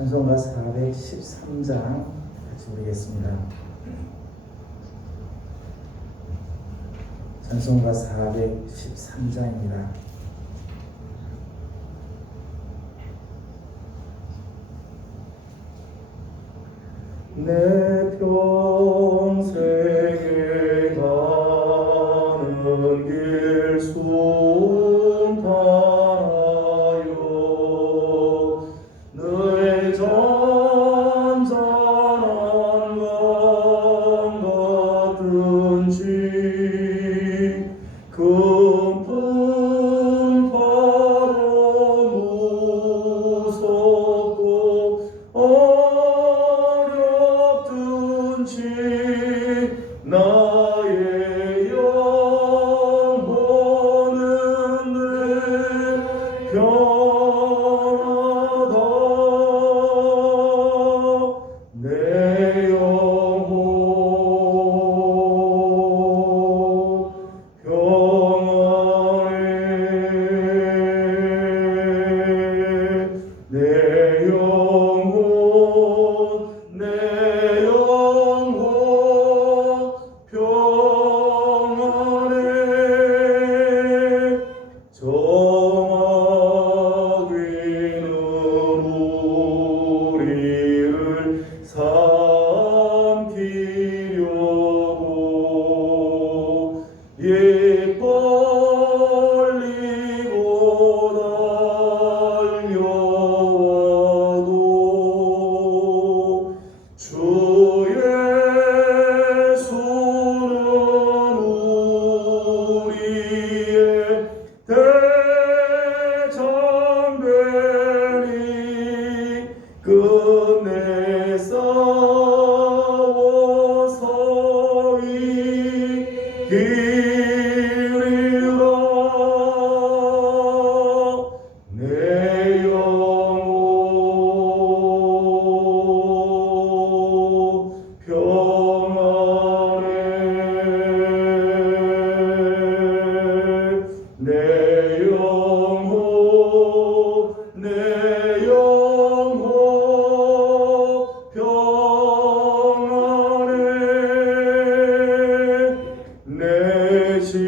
찬송가 413장 같이 부르겠습니다. 찬송가 413장입니다. 내 평생에 가는 길 순탄하여 늘 잔잔한 강 같은지 금품 바로 무섭고 어렵든지 나의 영혼은 늘 평안하다. 내 영혼 평안해. 내 영혼 평안해. 정악위는 우리를 삼키려고 입 벌리고 달려와도 주 예수는 우리의 대장되니 끝내 싸워서 이기리라. 내 영혼 평안해. 내 영혼 평안해. 내 지은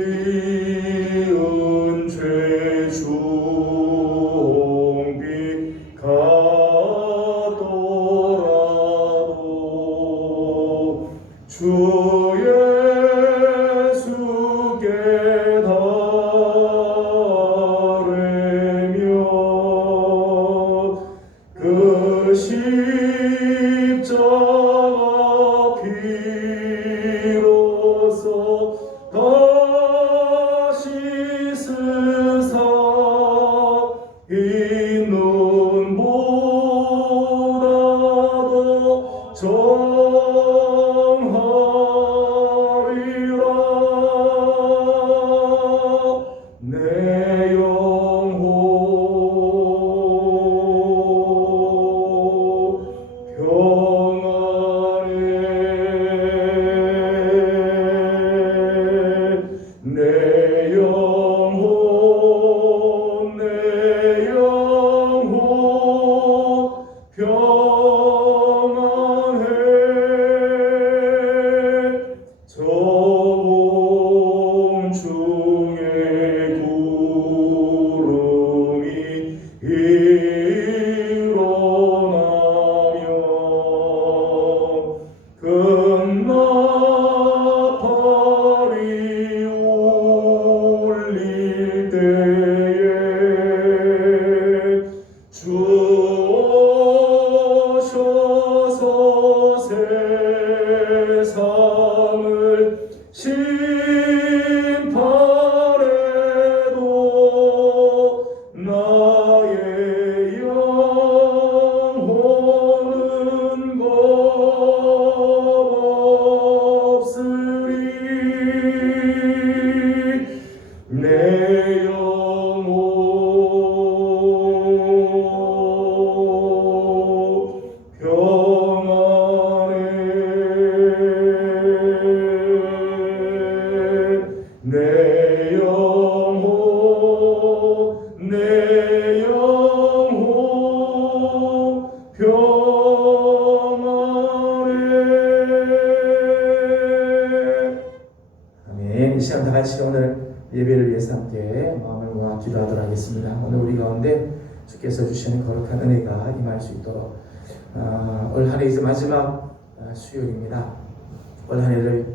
죄 중비 가더라도 주 예수께 달으며 그 십자가 피로써 다시 쓰사 이 눈보다도 정하리라. 내 영혼 평안해. 내 영혼 평안해. 같이 오늘 예배를 위해서 함께 마음을 모아 기도하도록 하겠습니다. 오늘 우리 가운데 주께서 주시는 거룩한 은혜가 임할 수 있도록 올 한 해 이제 마지막 수요일입니다. 올 한 해를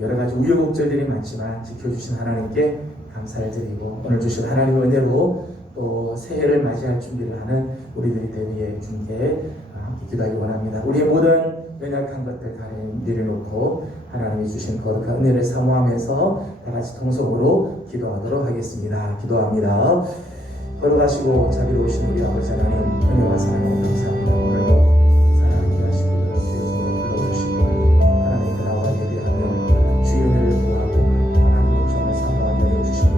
여러 가지 우여곡절들이 많지만 지켜주신 하나님께 감사를 드리고 오늘 주신 하나님의 은혜로 또 새해를 맞이할 준비를 하는 우리들이 되기에 주님께 함께 기도하기 원합니다. 우리의 모든 연약한 것들 다 내려놓고 하나님이 주신 거룩한 은혜를 사모하면서 다 같이 통성으로 기도하도록 하겠습니다. 기도합니다. 걸어가시고 자비로우신 우리 아버지 하나님, 은혜와 사랑에 감사합니다. 오늘도 사랑하는 자식들을 주의 불러주시고 하나님 그나와 예배하며 주의 은혜를 구하고 하나님의 정을 사모하게 하여 주시니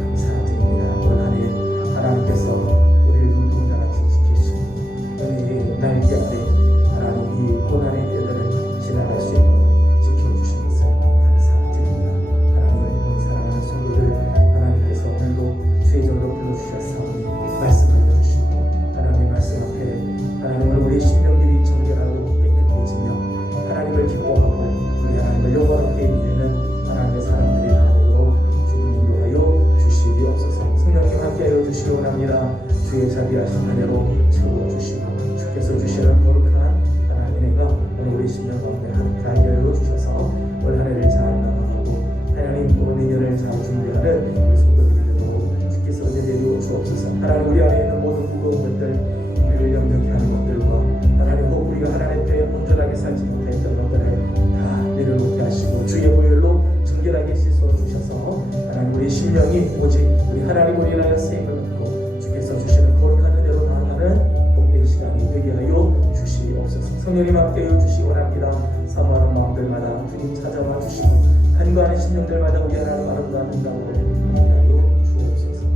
감사드립니다. 올 한 해 하나님께서 우리를 눈동자같이 지키시니 은혜의 날개 아래 하나님 이 고난의 때들을 지나갈 수 있도록 지켜주신 것을 감사드립니다. 하나님 우리 사랑하는 성도들 하나님께서 오늘도 주의 정으로 불러주셨사오니 말씀 알려주시고 하나님의 말씀 앞에 하나님을 우리 심령들이 정결하고 깨끗해지며 하나님을 기뻐하고 우리 하나님을 영광롭게 믿는 하나님의 사람들이 하도록 주님 인도하여 주시옵소서. 성령님 함께하여 주시옵나이다. 주의 자비하신 은혜로 채워주시고 주께서 주시는 거룩한 하나님의 은혜가 오늘 우리 심령 가운데 함께하게 하여 주셔서 올 한 해를 잘 나가고 하나님 올 내년을 잘 준비하는 우리 성도들이 되도록 주께서 은혜 내려 주옵소서. 하나님 우리 안에 있는 모든 무거운 것들 우리를 염려케 하는 것들과 하나님 혹 우리가 하나님 앞에 온전하게 살지 못했던 것들을 다 내려놓게 하시고 주의 보혈로 정결하게 씻어 주셔서 하나님 우리 심령이 오직 우리 하나님을 인하여 쓰임을 받고 주께서 주시는 거룩한 은혜로 나아가는 복된 시간이 되게 하여 주시옵소서. 성령님 함께하여 주시기 원합니다. 사모하는 마음들마다 주님 찾아와 주시고 간구하는 심령들마다 우리 하나님 아름다운 응답을 함께하여 주옵소서.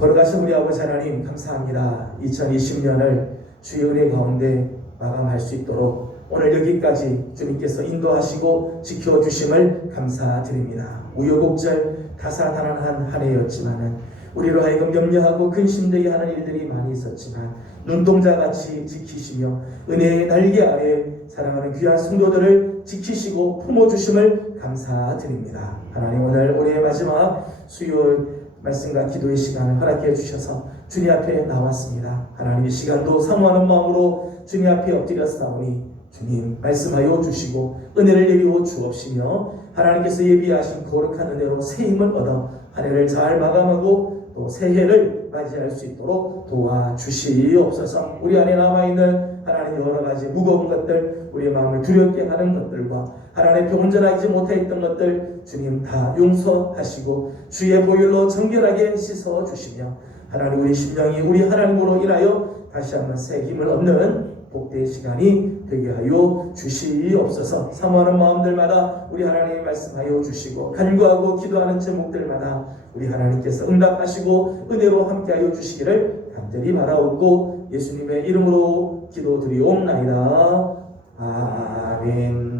걸어가신 우리 아버지 하나님 감사합니다. 2020년을 주의 은혜 가운데 마감할 수 있도록 오늘 여기까지 주님께서 인도하시고 지켜주심을 감사드립니다. 우여곡절 다사다난한 한 해였지만은 우리로 하여금 염려하고 근심되게 하는 일들이 많이 있었지만 눈동자같이 지키시며 은혜의 날개 아래 사랑하는 귀한 성도들을 지키시고 품어주심을 감사드립니다. 하나님 오늘 올해의 마지막 수요일 말씀과 기도의 시간을 허락해 주셔서 주님 앞에 나왔습니다. 하나님 이 시간도 사모하는 마음으로 주님 앞에 엎드렸사오니 주님 말씀하여 주시고 은혜를 내리워 주옵시며 하나님께서 예비하신 거룩한 은혜로 새 힘을 얻어 한 해를 잘 마감하고 또 새해를 맞이할 수 있도록 도와주시옵소서. 우리 안에 남아있는 하나님 여러 가지 무거운 것들 우리의 마음을 두렵게 하는 것들과 하나님 앞에 온전하지 못했던 것들 주님 다 용서하시고 주의 보혈로 정결하게 씻어주시며 하나님 우리 심령이 우리 하나님으로 인하여 다시 한번 새 힘을 얻는 복된 시간이 되게 하여 주시옵소서. 사모하는 마음들마다 우리 하나님이 말씀하여 주시고 간구하고 기도하는 제목들마다 우리 하나님께서 응답하시고 은혜로 함께하여 주시기를 간절히 바라옵고 예수님의 이름으로 기도드리옵나이다. 아멘.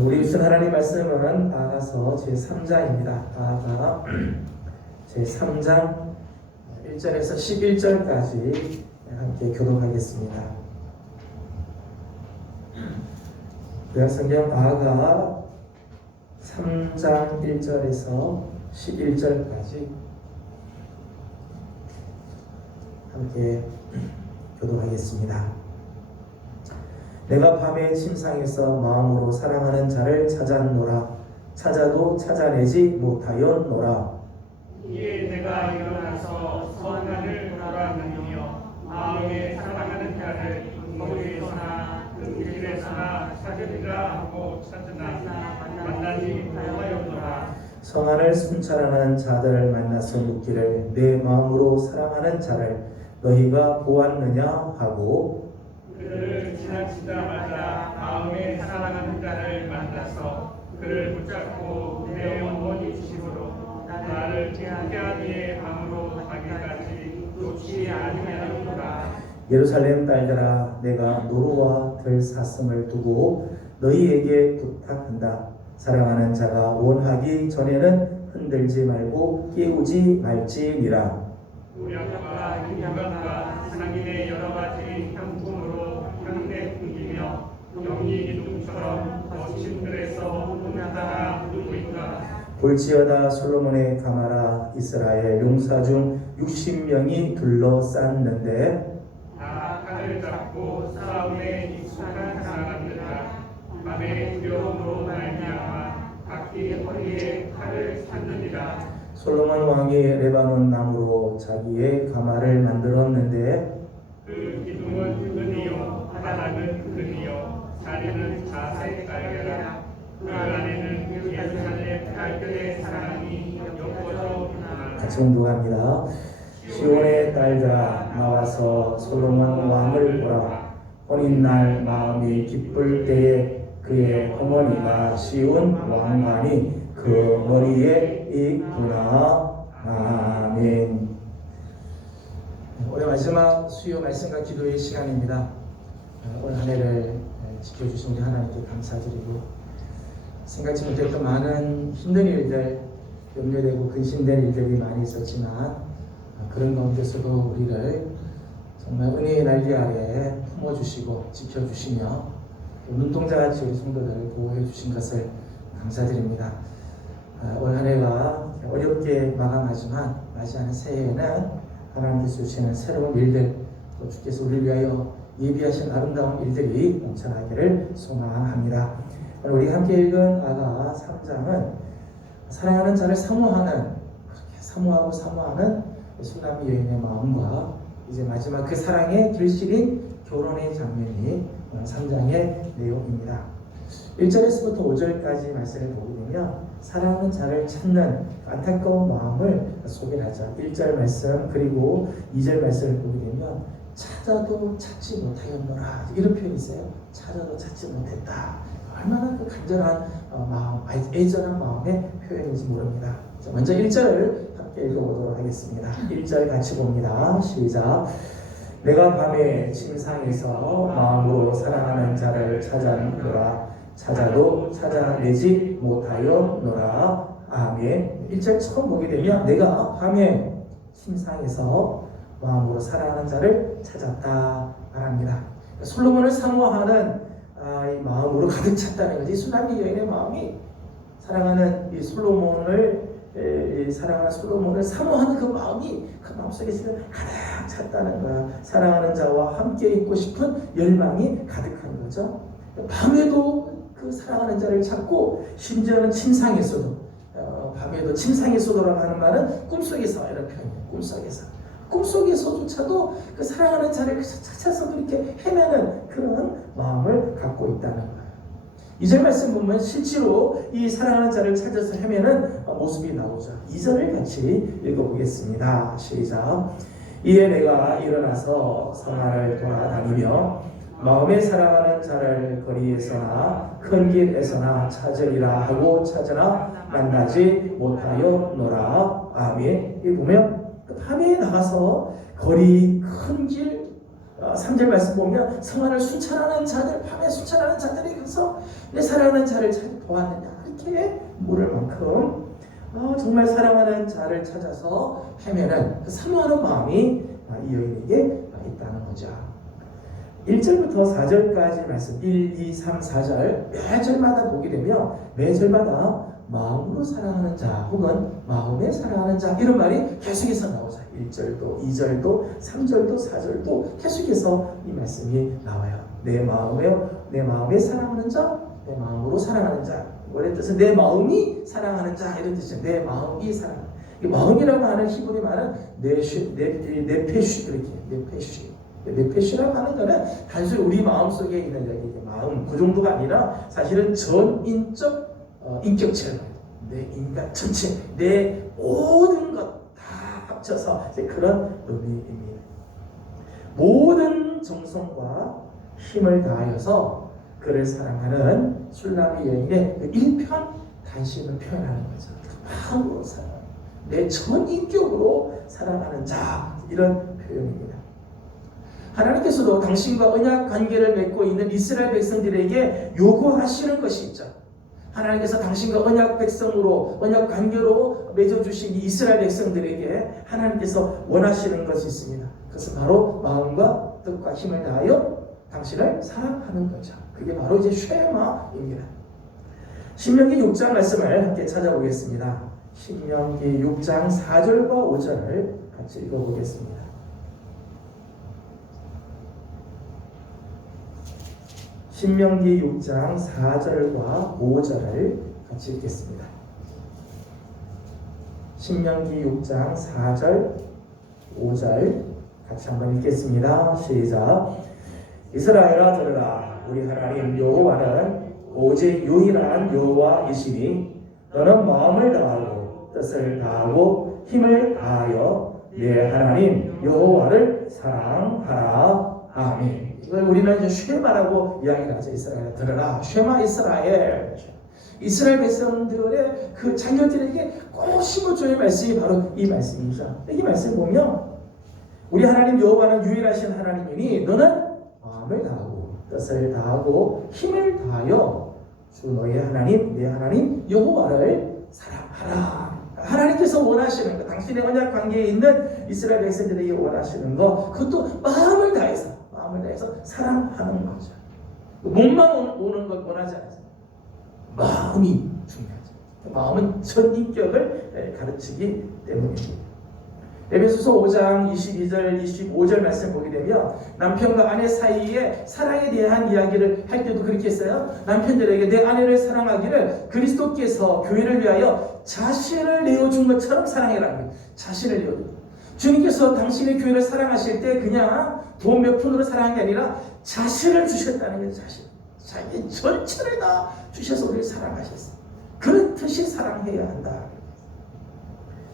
우리 주신 하나님 말씀은 아가서 제3장입니다. 아가 제3장 1절에서 11절까지 함께 교독하겠습니다. 구약성경 아가 3장 1절에서 11절까지 함께 교독하겠습니다. 내가 밤에 침상에서 마음으로 사랑하는 자를 찾았노라. 찾아도 찾아내지 못하였노라. 이에 내가 일어나서 성안을 돌아다니며 마음에 사랑하는 자를 거리에서나 길에서나 찾으리라 하고 찾으나 만나지 못하였노라. 성안을 순찰하는 자들을 만나서 묻기를 내 마음으로 사랑하는 자를 너희가 보았느냐 하고 그를 지나치다마다 마음에 사랑하는 자를 만나서 그를 붙잡고 내 온몸이 집으로 나를 태아리의 방으로 가기까지 놓지 아니하였노라. 예루살렘 딸들아 내가 노루와 들 사슴을 두고 너희에게 부탁한다. 사랑하는 자가 원하기 전에는 흔들지 말고 깨우지 말지니라. 우량과 인간과 상인의 여러 가지 향품으로 향내 풍기며 영리 기둥처럼 거친 들에서 볼지어다 솔로몬의 가마라 이스라엘 용사 중 60명이 둘러쌌는데 다 칼을 잡고 싸움에 익숙한 사람들이라. 밤에 두려움으로 말미암아 각기 허리에 칼을 찾느니라. 솔로몬 왕이 레바논 나무로 자기의 가마를 만들었는데 그 기둥은 은이요 바닥은 금이요 자리는 자색 깔개라. 그 안에는 예루살렘 딸들의 사랑이 엮어져 있구나. 같이 공독합니다. 시온의 딸들아 나와서 솔로몬 왕을 보라. 혼인날 마음이 기쁠 때에 그의 어머니가 씌운 왕관이 그 머리에 있구나. 아멘. 올해 마지막 수요 말씀과 기도의 시간입니다. 올 한 해를 지켜주신 우리 하나님께 감사드리고 생각지 못했던 많은 힘든 일들, 염려되고 근심된 일들이 많이 있었지만 그런 가운데서도 우리를 정말 은혜의 날개 아래 품어주시고 지켜주시며 눈동자같이 우리 성도들을 보호해 주신 것을 감사드립니다. 올 한 해가 어렵게 마감하지만 맞이하는 새해에는 하나님께서 주시는 새로운 일들, 또 주께서 우리를 위하여 예비하신 아름다운 일들이 넘쳐나기를 소망합니다. 우리 함께 읽은 아가 3장은 사랑하는 자를 사모하는, 그렇게 사모하는 술람이 여인의 마음과 이제 마지막 그 사랑의 결실인 결혼의 장면이 3장의 내용입니다. 1절에서부터 5절까지 말씀을 보게 되면 사랑하는 자를 찾는 안타까운 마음을 소개를 하죠. 1절 말씀 그리고 2절 말씀을 보게 되면 찾아도 찾지 못하였노라, 이런 표현이 있어요. 찾아도 찾지 못했다. 얼마나 그 간절한 마음, 애절한 마음의 표현인지 모릅니다. 먼저 1절을 함께 읽어보도록 하겠습니다. 1절 같이 봅니다. 시작. 내가 밤에 침상에서 마음으로 사랑하는 자를 찾았노라. 찾아도 찾아내지 못하였노라. 아멘. 1절 처음 보게 되면 내가 밤에 침상에서 마음으로 사랑하는 자를 찾았다 말합니다. 솔로몬을 사모하는 이 마음으로 가득 찼다는 거지. 수나미 여인의 마음이 사랑하는 이 솔로몬을 사모하는 그 마음이 그 마음속에 지금 가득 찼다는 거야. 사랑하는 자와 함께 있고 싶은 열망이 가득한 거죠. 밤에도 그 사랑하는 자를 찾고 심지어는 침상에서도 밤에도 침상에서도라고 하는 말은 꿈속에서 이런 표현이에요. 꿈속에서조차도 그 사랑하는 자를 찾아서도 이렇게 헤매는 그런 마음을 갖고 있다는 거예요. 2절 말씀 보면 실제로 이 사랑하는 자를 찾아서 헤매는 모습이 나오죠. 2절을 같이 읽어보겠습니다. 시작. 이에 내가 일어나서 성 안을 돌아다니며 마음에 사랑하는 자를 거리에서나 큰 길에서나 찾으리라 하고 찾으나 만나지 못하였노라. 아멘. 이 보면 밤에 나가서 거리 큰 길 3절 말씀 보면 성 안을 순찰하는 자들, 밤에 순찰하는 자들이 가서 내 사랑하는 자를 보았느냐 이렇게 물을 만큼 정말 사랑하는 자를 찾아서 헤매는 그 사모하는 마음이 이 여인에게 있다는 거죠. 1절부터 4절까지 말씀 1, 2, 3, 4절 매절마다 보게 되면 매절마다 마음으로 사랑하는 자 혹은 마음에 사랑하는 자 이런 말이 계속해서 나오죠. 1절도 2절도 3절도 4절도 계속해서 이 말씀이 나와요. 내 마음에 사랑하는 자, 내 마음으로 사랑하는 자. 원래 뜻은 내 마음이 사랑하는 자 이런 뜻이에요. 내 마음이 사랑하는 자. 이 마음이라고 하는 히브리 말은 네페시라고 하는 것은 단순히 우리 마음속에 있는 여기 마음 그 정도가 아니라 사실은 전인적 인격체를 내 인간 전체 내 모든 것 다 합쳐서 그런 의미입니다. 모든 정성과 힘을 다하여서 그를 사랑하는 술라미 여인의 그 일편단심을 표현하는 거죠. 마음으로 사랑, 내 전인격으로 사랑하는 자 이런 표현입니다. 하나님께서도 당신과 언약 관계를 맺고 있는 이스라엘 백성들에게 요구하시는 것이 있죠. 하나님께서 당신과 언약 백성으로 언약 관계로 맺어주신 이 이스라엘 백성들에게 하나님께서 원하시는 것이 있습니다. 그것은 바로 마음과 뜻과 힘을 다하여 당신을 사랑하는 거죠. 그게 바로 이제 쉐마입니다. 신명기 6장 말씀을 함께 찾아보겠습니다. 신명기 6장 4절과 5절을 같이 읽어보겠습니다. 신명기 6장 4절과 5절을 같이 읽겠습니다. 신명기 6장 4절 5절 같이 한번 읽겠습니다. 시작. 이스라엘아 들으라. 우리 하나님 여호와는 오직 유일한 여호와이시니 너는 마음을 다하고 뜻을 다하고 힘을 다하여 내 하나님 여호와를 사랑하라. 아멘. 이걸 우리는 이제 쉐마라고 이야기를 하죠. 이스라엘 들으라. 쉐마 이스라엘. 이스라엘 백성들의 그 자녀들에게 꼭 심어줘야 할 말씀이 바로 이 말씀이죠. 이 말씀 보면 우리 하나님 여호와는 유일하신 하나님이니 너는 마음을 다하고 뜻을 다하고 힘을 다하여 주 너의 하나님 내 하나님 여호와를 사랑하라. 하나님께서 원하시는 것, 당신의 언약 관계에 있는 이스라엘 백성들에게 원하시는 것, 그것도 마음을 다해서 사랑하는 거죠. 몸만 오는 것 원하지 않아요. 마음이 중요하죠. 마음은 전 인격을 가르치기 때문입니다. 에베소서 5장 22절 25절 말씀 보게 되면 남편과 아내 사이에 사랑에 대한 이야기를 할 때도 그렇게 했어요. 남편들에게 내 아내를 사랑하기를 그리스도께서 교회를 위하여 자신을 내어준 것처럼 사랑해라는 거예요. 자신을 내어준 것. 주님께서 당신의 교회를 사랑하실 때 그냥 돈 몇 푼으로 사랑한 게 아니라 자신을 주셨다는 거예요. 자기 전체를 다 주셔서 우리를 사랑하셨어요. 그렇듯이 사랑해야 한다.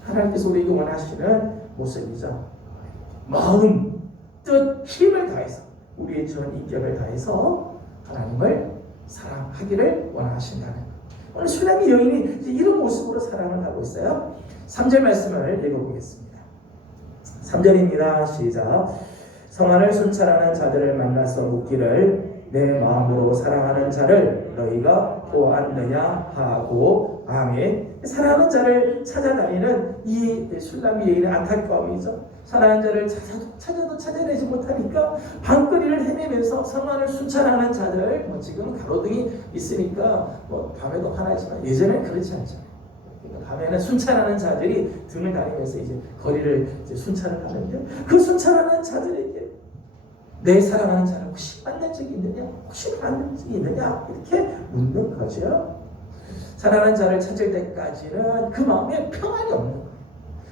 하나님께서 우리에게 원하시는 모습이죠. 마음, 뜻, 힘을 다해서 우리의 전 인격을 다해서 하나님을 사랑하기를 원하신다는 것. 오늘 슐라미 여인이 이런 모습으로 사랑을 하고 있어요. 3절 말씀을 읽어보겠습니다. 3절입니다. 시작. 성안을 순찰하는 자들을 만나서 묻기를 내 마음으로 사랑하는 자를 너희가 보았느냐 하고 아멘. 사랑하는 자를 찾아다니는 이 슐라미 여인의 안타까움이죠. 사랑하는 자를 찾아도 찾아내지 못하니까 밤거리를 헤매면서 성안을 순찰하는 자들, 지금 가로등이 있으니까 밤에도 하나지만 예전에는 그렇지 않잖아요. 그러니까 밤에는 순찰하는 자들이 등을 다니면서 이제 거리를 이제 순찰을 하는데 그 순찰하는 자들에게 내 사랑하는 자를 혹시 만난 적이 있느냐? 혹시 만난 적이 있느냐? 이렇게 묻는 거죠. 사랑하는 자를 찾을 때까지는 그 마음에 평안이 없는 거예요.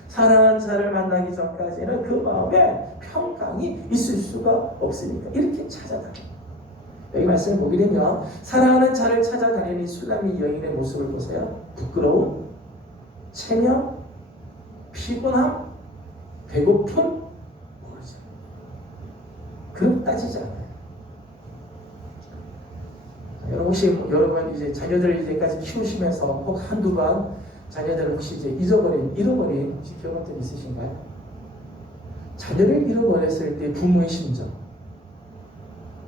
사랑하는 자를 만나기 전까지는 그 마음에 평강이 있을 수가 없으니까 이렇게 찾아다녀요. 여기 말씀을 보게 되면 사랑하는 자를 찾아다니는 슐라미 여인의 모습을 보세요. 부끄러움, 체면, 피곤함, 배고픔, 모르죠. 그럼 따지지 않아요. 여러분 이제 자녀들을 이제까지 키우시면서 혹 한두 번 자녀들을 혹시 이제 잃어버린 경험들 있으신가요? 자녀를 잃어버렸을 때 부모의 심정,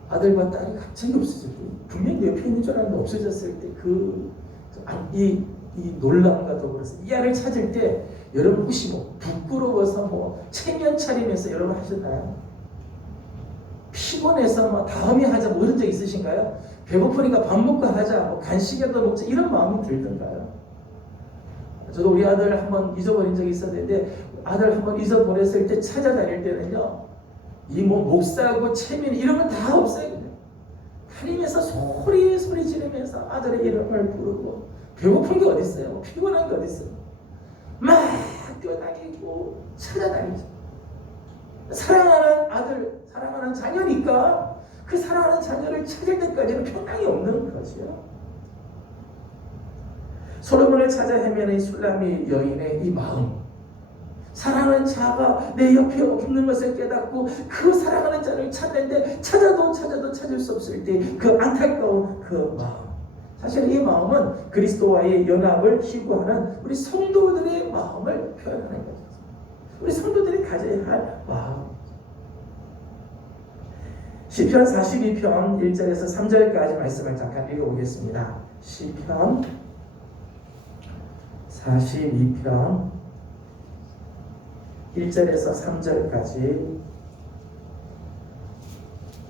아들과 딸이 갑자기 없어졌을 때, 분명히 옆에 있는 줄 알았는데 없어졌을 때 이 놀람과 더불어서 이 아이를 찾을 때 여러분 혹시 부끄러워서 체면 차리면서 여러분 하셨나요? 피곤해서 다음에 하자 이런 적 있으신가요? 배고프니까 밥 먹고 하자, 간식이라도 먹자 이런 마음이 들던가요? 저도 우리 아들 한번 잊어버린 적이 있었는데 아들 한번 잊어버렸을 때 찾아다닐 때는요 이 목사고 체면 이런 건 다 없어요. 다니면서 소리 지르면서 아들의 이름을 부르고 배고픈 게 어디 있어요? 피곤한 게 어디 있어요? 막 뛰어다니고 찾아다니죠. 사랑하는 아들, 사랑하는 자녀니까 그 사랑하는 자녀를 찾을 때까지는 평강이 없는 거죠. 솔로몬을 찾아 헤매는 슐라미 여인의 이 마음, 사랑하는 자가 내 옆에 없는 것을 깨닫고 그 사랑하는 자를 찾는데 찾아도 찾을 수 없을 때 그 안타까운 그 마음, 사실 이 마음은 그리스도와의 연합을 희구하는 우리 성도들의 마음을 표현하는 거죠. 우리 성도들이 가져야 할 마음. 시편 42편 1절에서 3절까지 말씀을 잠깐 읽어보겠습니다. 시편 42편 1절에서 3절까지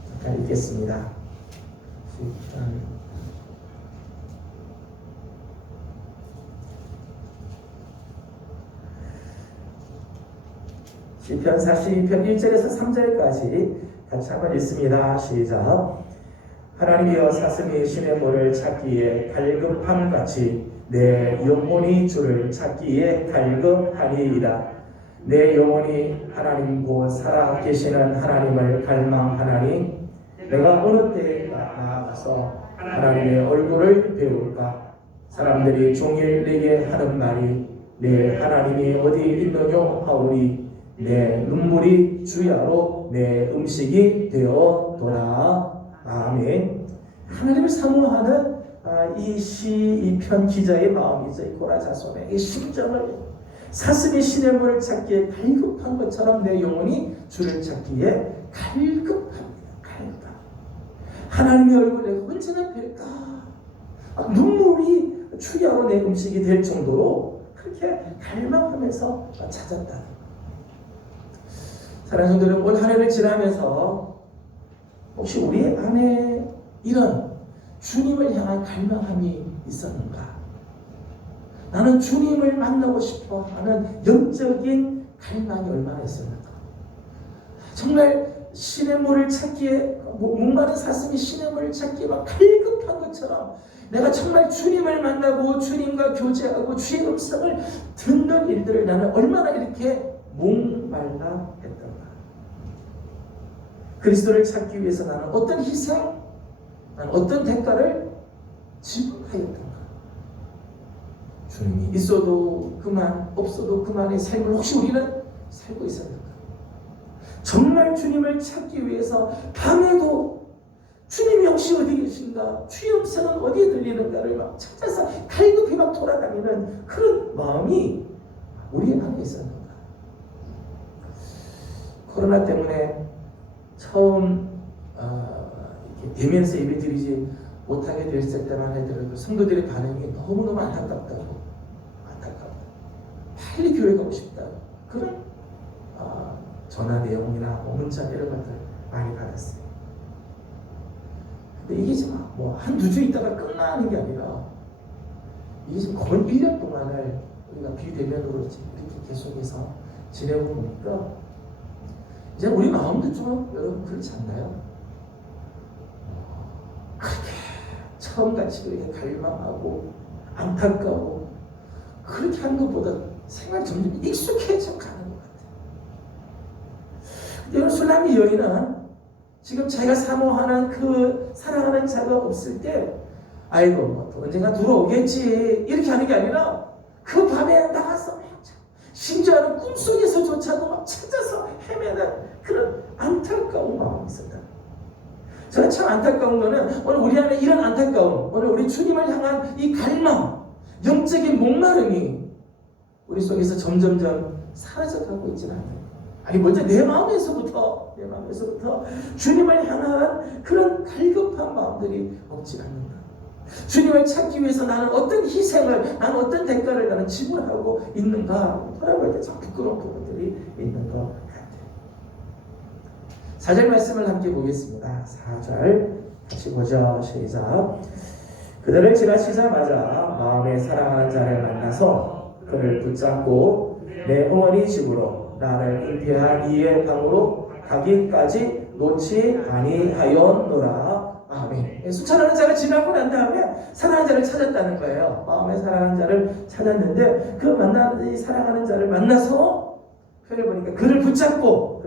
잠깐 읽겠습니다. 시편 시편 42편 1절에서 3절까지 같이 한번 읽습니다. 시작. 하나님이여 사슴이 시냇물을 찾기에 갈급함같이 내 영혼이 주를 찾기에 갈급하니이다. 내 영혼이 하나님 곧 살아 계시는 하나님을 갈망하나니 내가 어느 때에 나아가서 하나님의 얼굴을 배울까. 사람들이 종일 내게 하는 말이 내 하나님이 어디 있느뇨 하오니 내 눈물이 주야로 내 음식이 되어도다. 아멘. 하나님을 사모하는 이 편 기자의 마음이죠. 이 고라 자손의 이 심정을 사슴이 시냇물을 찾기에 갈급한 것처럼 내 영혼이 주를 찾기에 갈급합니다. 갈급. 하나님의 얼굴 내가 언제나 뵐까? 눈물이 주야로 내 음식이 될 정도로 그렇게 갈망하면서 찾았다. 사랑하는 성도들, 올 한 해를 지나면서 혹시 우리 안에 이런 주님을 향한 갈망함이 있었는가? 나는 주님을 만나고 싶어 하는 영적인 갈망이 얼마나 있었는가? 정말 시냇물을 찾기에 목마른 사슴이 시냇물을 찾기에 막 갈급한 것처럼 내가 정말 주님을 만나고 주님과 교제하고 주의 음성을 듣는 일들을 나는 얼마나 이렇게 목말라 했던가? 그리스도를 찾기 위해서 나는 어떤 희생, 나는 어떤 대가를 지불하였던가? 주님이 있어도 그만, 없어도 그만의 삶을 혹시 우리는 살고 있었는가? 정말 주님을 찾기 위해서 밤에도 주님이 혹시 어디 계신가? 주의 음성은 어디에 들리는가를 막 찾아서 갈급히 막 돌아다니는 그런 마음이 우리 안에 있었는가? 코로나 때문에 처음 이렇게 대면서 예배 드리지 못하게 됐을 때만 해도 성도들의 반응이 너무너무 안타깝다고, 빨리 교회 가고 싶다, 그런 전화 내용이나 문자 이런 것들 많이 받았어요. 근데 이게 지금 뭐 한두 주 있다가 끝나는 게 아니라 이게 지금 거의 1년 동안을 우리가 비대면으로 지금 이렇게 계속해서 지내고 보니까 이제 우리 마음도 좀 여러분 그렇지 않나요? 그렇게 처음같이 그렇게 갈망하고 안타까워 그렇게 하는 것보다 생활 점점 익숙해져 가는 것 같아요. 근데 오늘 술람이 여인은 지금 자기가 사모하는 그 사랑하는 자가 없을 때 아이고 뭐 언젠가 들어오겠지 이렇게 하는 게 아니라 그 밤에 나가서 심지어는 꿈속에서조차도 막 찾아서 헤매는 그런 안타까운 마음이 있었다. 저는 참 안타까운 거는 오늘 우리 안에 이런 안타까움, 오늘 우리 주님을 향한 이 갈망, 영적인 목마름이 우리 속에서 점점점 사라져가고 있지는 않아요. 아니 먼저 내 마음에서부터 주님을 향한 그런 갈급한 마음들이 없지 않는가. 주님을 찾기 위해서 나는 어떤 희생을, 나는 어떤 대가를 나는 지불하고 있는가 돌아볼 때 참 부끄러운 부분들이 있는 것 같아요. 4절 말씀을 함께 보겠습니다. 4절 같이 보죠. 시작. 그들을 지나치자마자 마음에 사랑하는 자를 만나서 그를 붙잡고 내 어머니 집으로 나를 잉태한 이의 방으로 가기까지 놓지 아니하였노라. 아멘. 수천하는 자가 지나고 난 다음에 사랑하는 자를 찾았다는 거예요. 마음에 사랑하는 자를 찾았는데 그 만나는 사랑하는 자를 만나서 표를 보니까 그를 붙잡고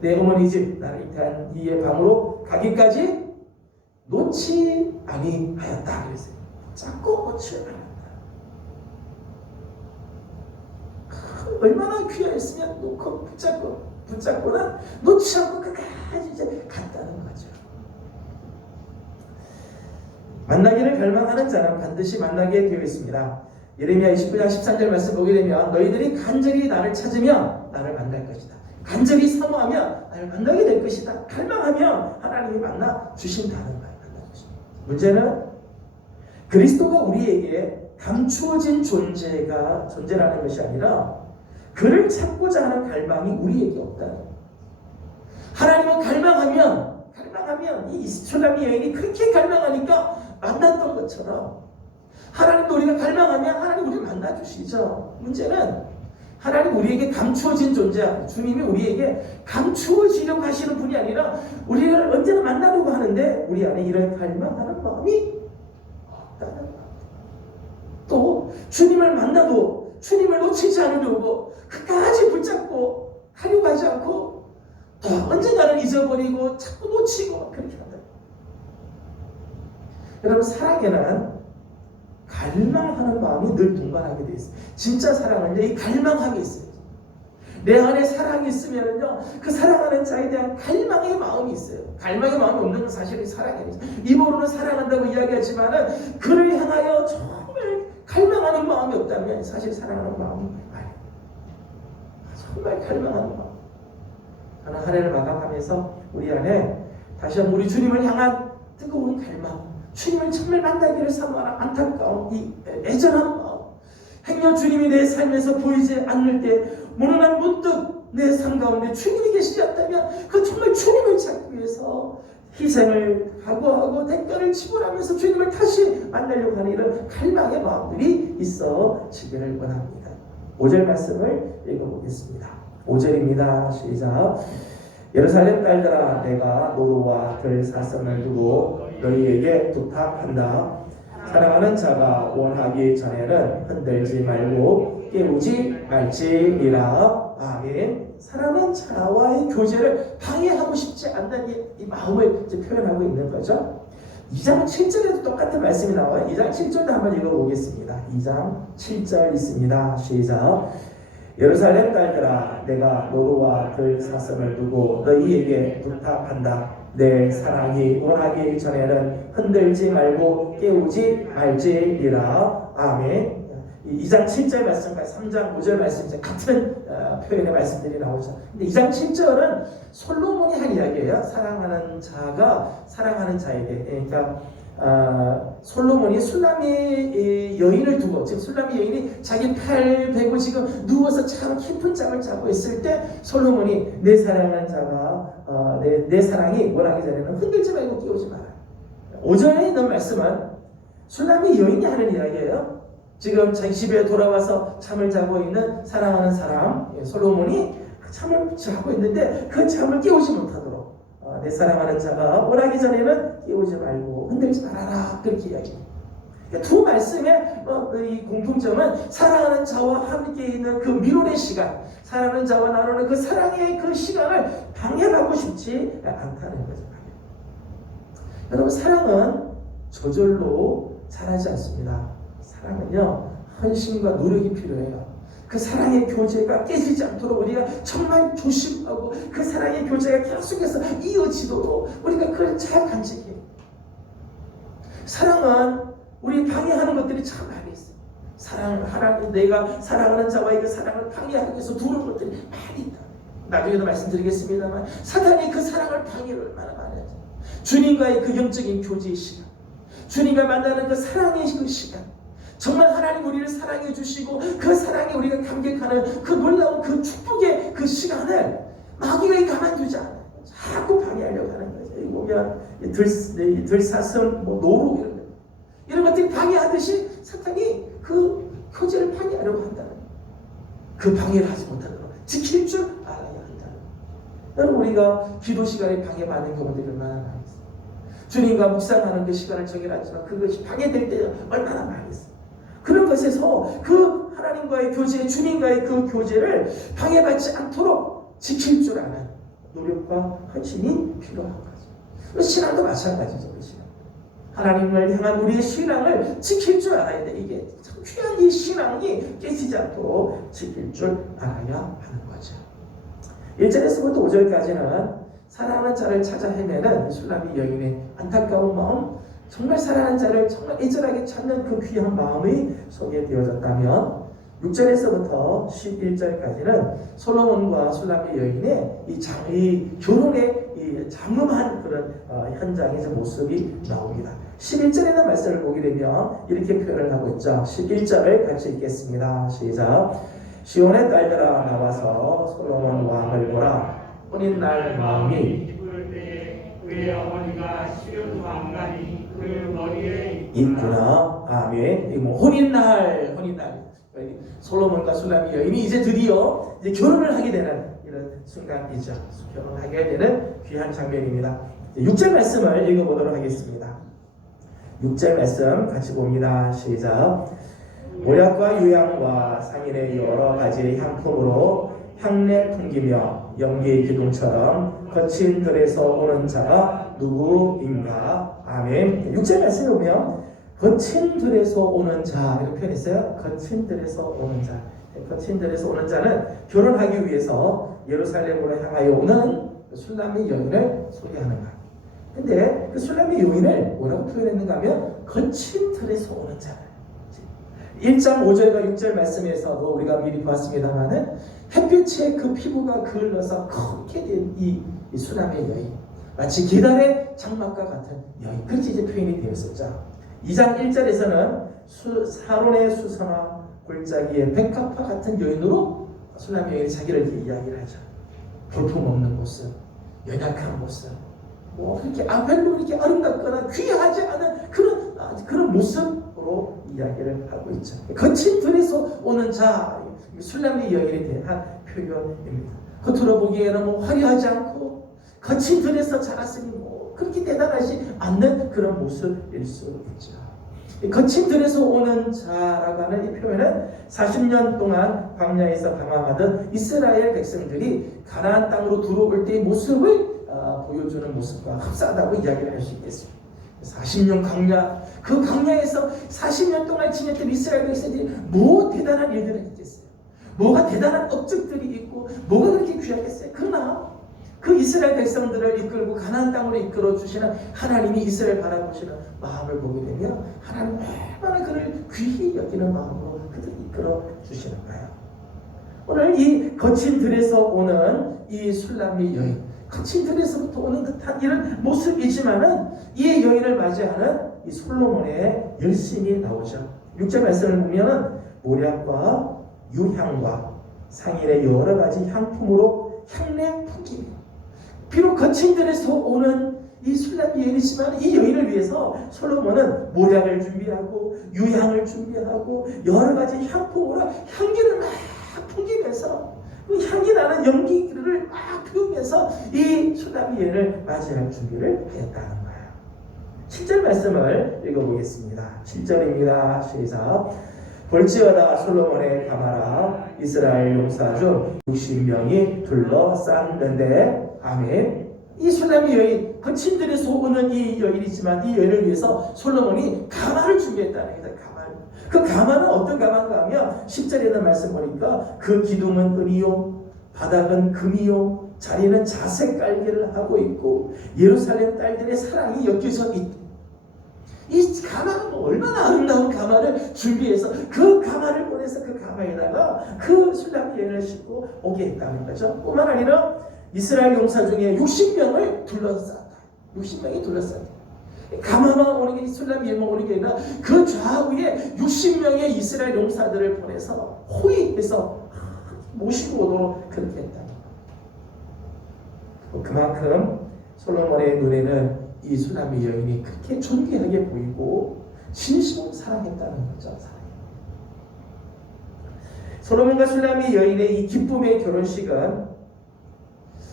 내 어머니 집 나를 잉태한 이의 방으로 가기까지 놓지 아니하였다. 그랬어요. 붙잡고 놓지 아니하였다. 얼마나 귀하였으면 놓고 붙잡고는 놓지 않고 끝까지 이제 갔다는 거죠. 만나기를 갈망하는 자는 반드시 만나게 되어 있습니다. 예레미야 29장 13절 말씀 보게 되면 너희들이 간절히 나를 찾으면 나를 만날 것이다. 간절히 사모하면 나를 만나게 될 것이다. 갈망하면 하나님이 만나 주신다는 거예요. 문제는 그리스도가 우리에게 감추어진 존재라는 것이 아니라 그를 찾고자 하는 갈망이 우리에게 없다는 거예요. 하나님은 갈망하면 이 술람이 여인이 그렇게 갈망하니까 만났던 것처럼 하나님도 우리가 갈망하면 하나님 우리를 만나주시죠. 문제는 하나님 우리에게 감추어진 존재, 주님이 우리에게 감추어지려고 하시는 분이 아니라 우리를 언제나 만나려고 하는데 우리 안에 이런 갈망하는 마음이 없다는 것. 또 주님을 만나도 주님을 놓치지 않으려고 끝까지 붙잡고 하려고 하지 않고 또 언젠가는 잊어버리고 자꾸 놓치고 그렇게 한다. 여러분, 사랑에는 갈망하는 마음이 늘 동반하게 되어 있어요. 진짜 사랑은요, 이 갈망함이 있어요. 내 안에 사랑이 있으면요, 그 사랑하는 자에 대한 갈망의 마음이 있어요. 갈망의 마음이 없는 건 사실은 사랑이 아니죠. 입으로는 사랑한다고 이야기하지만은 그를 향하여 정말 갈망하는 마음이 없다면 사실 사랑하는 마음이 아니에요. 정말 갈망하는 마음. 저는 한 해를 마감하면서 우리 안에 다시 한번 우리 주님을 향한 뜨거운 갈망, 주님을 정말 만나기를 사모하는 안타까운 이 애절한 마음, 행여 주님이 내 삶에서 보이지 않을 때 어느 날 문득 내 삶 가운데 주님이 계시지 않다면 그 정말 주님을 찾기 위해서 희생을 각오하고 대가를 지불하면서 주님을 다시 만나려고 하는 이런 갈망의 마음들이 있어지기를 원합니다. 5절 말씀을 읽어보겠습니다. 5절입니다. 시작. 예루살렘 딸들아, 내가 노루와 들 사슴을 두고 너희에게 부탁한다. 사랑하는 자가 원하기 전에는 흔들지 말고 깨우지 말지니라. 아멘. 사랑하는 자와의 교제를 방해하고 싶지 않다는 이 마음을 이제 표현하고 있는 거죠. 2장 7절에도 똑같은 말씀이 나와요. 2장 7절도 한번 읽어보겠습니다. 2장 7절 있습니다. 시작. 예루살렘 딸들아, 내가 노루와 들 사슴을 두고 너희에게 부탁한다. 내 사랑이 원하기 전에는 흔들지 말고 깨우지 말지니라. 아멘. 2장 7절 말씀과 3장 5절 말씀 같은 표현의 말씀들이 나오죠. 근데 2장 7절은 솔로몬이 한 이야기예요. 사랑하는 자가 사랑하는 자에게. 그러니까 솔로몬이 술람이 여인을 두고, 지금 술람이 여인이 자기 팔 베고 지금 누워서 참 깊은 잠을 자고 있을 때 솔로몬이 내 사랑하는 자가 내 사랑이 원하기 전에는 흔들지 말고 깨우지 마라. 5절에 있는 말씀은 술람이 여인이 하는 이야기예요. 지금 자기 집에 돌아와서 잠을 자고 있는 사랑하는 사람 솔로몬이 잠을 자고 있는데 그 잠을 깨우지 못하도록 내 사랑하는 자가 원하기 전에는 깨우지 말고 흔들지 말아라, 그렇게 이야기해요. 그러니까 두 말씀의 이 공통점은 사랑하는 자와 함께 있는 그 미론의 시간, 사랑하는 자와 나누는 그 사랑의 그 시간을 방해하고 싶지 않다는 거죠. 여러분, 사랑은 저절로 자라지 않습니다. 사랑은요, 헌신과 노력이 필요해요. 그 사랑의 교제가 깨지지 않도록 우리가 정말 조심하고 그 사랑의 교제가 계속해서 이어지도록 우리가 그걸 잘 간직해요. 사랑은 우리 방해하는 것들이 참 많이 있어요. 사랑하라는, 내가 사랑하는 자와의 그 사랑을 방해하기 위해서 두는 것들이 많이 있다. 나중에도 말씀드리겠습니다만 사탄이 그 사랑을 방해를 얼마나 많이 하죠. 주님과의 그 영적인 교제의 시간, 주님과 만나는 그 사랑의 그 시간, 정말 하나님 우리를 사랑해 주시고 그 사랑에 우리가 감격하는 그 놀라운 그 축복의 그 시간을 마귀가 가만두지 않아요. 자꾸 방해하려고 하는 거죠. 여기 보면 들사슴, 노루 이런 것들이 방해하듯이 사탄이 그 교제를 방해하려고 한다는 거예요. 그 방해를 하지 못하도록 지킬 줄 알아야 한다는 거예요. 여러분, 우리가 기도 시간에 방해받는 경우들이 얼마나 많이 있어요. 주님과 묵상하는 그 시간을 정해놨지만 그것이 방해될 때 얼마나 많이 있어요. 그런 것에서 그 하나님과의 교제, 주님과의 그 교제를 방해받지 않도록 지킬 줄 아는 노력과 헌신이 필요한 거죠. 신앙도 마찬가지죠. 그 신앙. 하나님을 향한 우리의 신앙을 지킬 줄 알아야 돼. 이게 참 귀한 이 신앙이 깨지지 않도록 지킬 줄 알아야 하는 거죠. 1절에서부터 5절까지는 사랑하는 자를 찾아 헤매는 술람이 여인의 안타까운 마음, 정말 사랑하는 자를 정말 애절하게 찾는 그 귀한 마음이 소개되어졌다면 6절에서부터 11절까지는 솔로몬과 술람의 여인의 이 결혼의 이 장엄한 그런 현장의 모습이 나옵니다. 11절에는 말씀을 보게 되면 이렇게 표현을 하고 있죠. 11절을 같이 읽겠습니다. 시작. 시온의 딸들아, 나와서 솔로몬 왕을 보라. 혼인날 마음이 기쁠 때에 그의 어머니가 시온 왕관이 그 머리에 있구나. 아멘. 혼인날 솔로몬과 술람미 여인이 이제 드디어 이제 결혼을 하게 되는 이런 순간이죠. 결혼하게 되는 귀한 장면입니다. 6절 말씀을 읽어보도록 하겠습니다. 6절 말씀 같이 봅니다. 시작. 모략과 유향과 상인의 여러 가지 향품으로 향내 풍기며 연기 기둥처럼 거친 들에서 오는 자가 누구인가? 아멘. 6절 말씀에 보면 거친 들에서 오는 자 이렇게 표현했어요. 거친 들에서 오는 자. 거친 들에서 오는 자는 결혼하기 위해서 예루살렘으로 향하여 오는 술람미 여인을 소개하는 것. 근데 그 술람미 여인을 뭐라고 표현했는가 하면 거친 들에서 오는 자. 1장 5절과 6절 말씀에서도 우리가 미리 보았습니다만은 햇빛에 그 피부가 그을러서 걷게 된 이 술람미 여인, 마치 계달의 장막과 같은 여인, 그렇게 이제 표현이 되어 있었죠. 2장 1절에서는 사론의 수선화 골짜기의 백합화 같은 여인으로 술람미 여인이 자기를 이렇게 이야기를 하죠. 볼품없는 모습, 연약한 모습, 뭐 그렇게 별로 그렇게 아름답거나 귀하지 않은 그런 모습으로 이야기를 하고 있죠. 거친 들에서 오는 자, 술람미 여인에 대한 표현입니다. 겉으로 보기에는 뭐 화려하지 않고 거친 들에서 자랐으니 뭐 그렇게 대단하지 않는 그런 모습일 수 있죠. 거친 들에서 오는 자라고 하는 이 표현은 40년 동안 광야에서 방황하던 이스라엘 백성들이 가나안 땅으로 들어올 때의 모습을 보여주는 모습과 흡사하다고 이야기를 할 수 있겠습니다. 40년 광야, 그 광야에서 40년 동안 지냈던 이스라엘 백성들이 뭐 대단한 일들을 했겠어요? 뭐가 대단한 업적들이 있고 뭐가 그렇게 귀하겠어요? 그러나 그 이스라엘 백성들을 이끌고 가나안 땅으로 이끌어 주시는 하나님이 이스라엘 바라보시는 마음을 보게 되면 하나님 얼마나 그를 귀히 여기는 마음으로 그들을 이끌어 주시는 거예요. 오늘 이 거친 들에서 오는 이 술람미 여인, 거친 들에서부터 오는 듯한 이런 모습이지만은 이 여인을 맞이하는 이 솔로몬의 열심이 나오죠. 6절 말씀을 보면은 모략과 유향과 상인의 여러 가지 향품으로 향내 풍기며, 비록 거친 들에서 오는 이 술람미 여인이지만 이 여인을 위해서 솔로몬은 모략을 준비하고 유향을 준비하고 여러 가지 향품으로 향기를 막 풍기면서 그 향기 나는 연기를 막 피우면서 이 술람미 여인을 맞이할 준비를 하였다는 거예요. 7절 말씀을 읽어보겠습니다. 7절입니다. 시작. 볼지어다 솔로몬의 가마라 이스라엘 용사 중 60명이 둘러쌌는데, 아멘. 이 술람미 여인, 거친 들에서 오는 이 여인이지만 이 여인을 위해서 솔로몬이 가마를 준비했다는 거예요. 그 가마는 어떤 가마인가 하면 10절에 있는 말씀 보니까 그 기둥은 은이요 바닥은 금이요 자리는 자색 깔개를 하고 있고 예루살렘 딸들의 사랑이 엮여져 있다. 이 가마는 얼마나 아름다운 가마를 준비해서 그 가마를 보내서 그 가마에다가 그 술람미 여인을 싣고 오게 했다는 거죠. 뿐만 아니라 이스라엘 용사 중에 60명을 둘러쌌다. 60명이 둘러쌌다. 가마만 오는 게 술람미 여인만 오는 게 아니라 그 좌우에 60명의 이스라엘 용사들을 보내서 호위해서 모시고 오도록 그렇게 했다. 그만큼 솔로몬의 눈에는 이 술람미 여인이 그렇게 존귀하게 보이고 진심으로 사랑했다는 거죠. 솔로몬과 술람미 여인의 이 기쁨의 결혼식은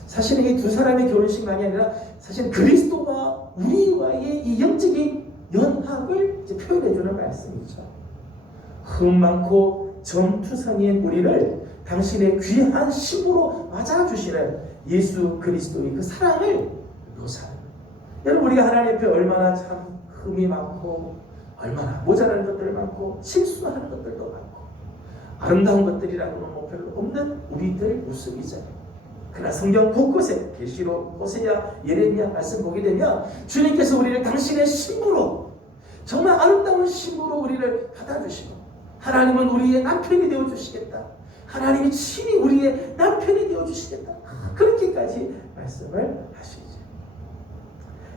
사실은 이 두 사람의 결혼식만이 아니라 사실 그리스도와 우리와의 이 영적인 연합을 이제 표현해주는 말씀이죠. 흠 많고 점투성인 우리를 당신의 귀한 신부로 맞아주시는 예수 그리스도의 그 사랑을 묘사합니다. 여러분, 우리가 하나님 앞에 얼마나 참 흠이 많고 얼마나 모자라는 것들 많고 실수하는 것들도 많고 아름다운 것들이라고는 뭐 별로 없는 우리들 모습이잖아요. 그러나 성경 곳곳에 계시록, 호세야, 예레미야 말씀 보게 되면 주님께서 우리를 당신의 신부로, 정말 아름다운 신부로 우리를 받아주시고 하나님은 우리의 남편이 되어주시겠다, 하나님이 친히 우리의 남편이 되어주시겠다, 그렇게까지 말씀을 하시죠.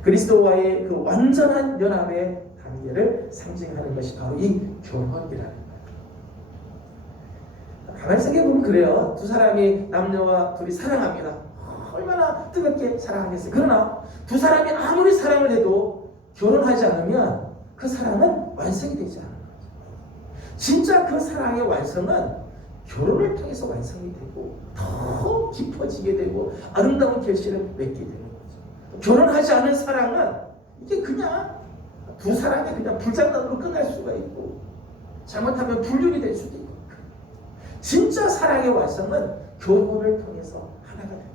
그리스도와의 그 완전한 연합의 단계를 상징하는 것이 바로 이 결혼이라는 거예요. 가만히 생각해보면 그래요. 두 사람이, 남녀와 둘이 사랑합니다. 얼마나 뜨겁게 사랑하겠어요. 그러나 두 사람이 아무리 사랑을 해도 결혼하지 않으면 그 사랑은 완성이 되지 않아요. 진짜 그 사랑의 완성은 결혼을 통해서 완성이 되고 더 깊어지게 되고 아름다운 결실을 맺게 되는 거죠. 결혼하지 않은 사랑은 이게 그냥 두 사람이 그냥 불장난으로 끝날 수가 있고 잘못하면 불륜이 될 수도 있고, 진짜 사랑의 완성은 결혼을 통해서 하나가 됩니다.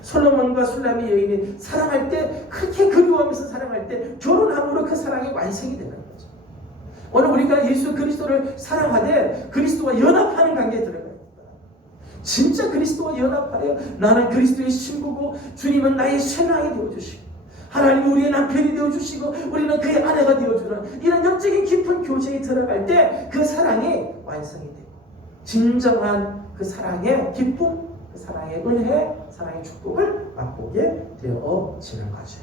솔로몬과 술람의 여인이 사랑할 때, 그렇게 그리워하면서 사랑할 때 결혼함으로 그 사랑이 완성이 되는 거죠. 오늘 우리가 예수 그리스도를 사랑하되 그리스도와 연합하는 관계에 들어가야 됩니다. 진짜 그리스도와 연합하여 나는 그리스도의 신부고 주님은 나의 신랑이 되어주시고 하나님은 우리의 남편이 되어주시고 우리는 그의 아내가 되어주는 이런 영적인 깊은 교제에 들어갈 때 그 사랑이 완성이 되고 진정한 그 사랑의 기쁨, 그 사랑의 은혜, 사랑의 축복을 맛보게 되어지는 거죠.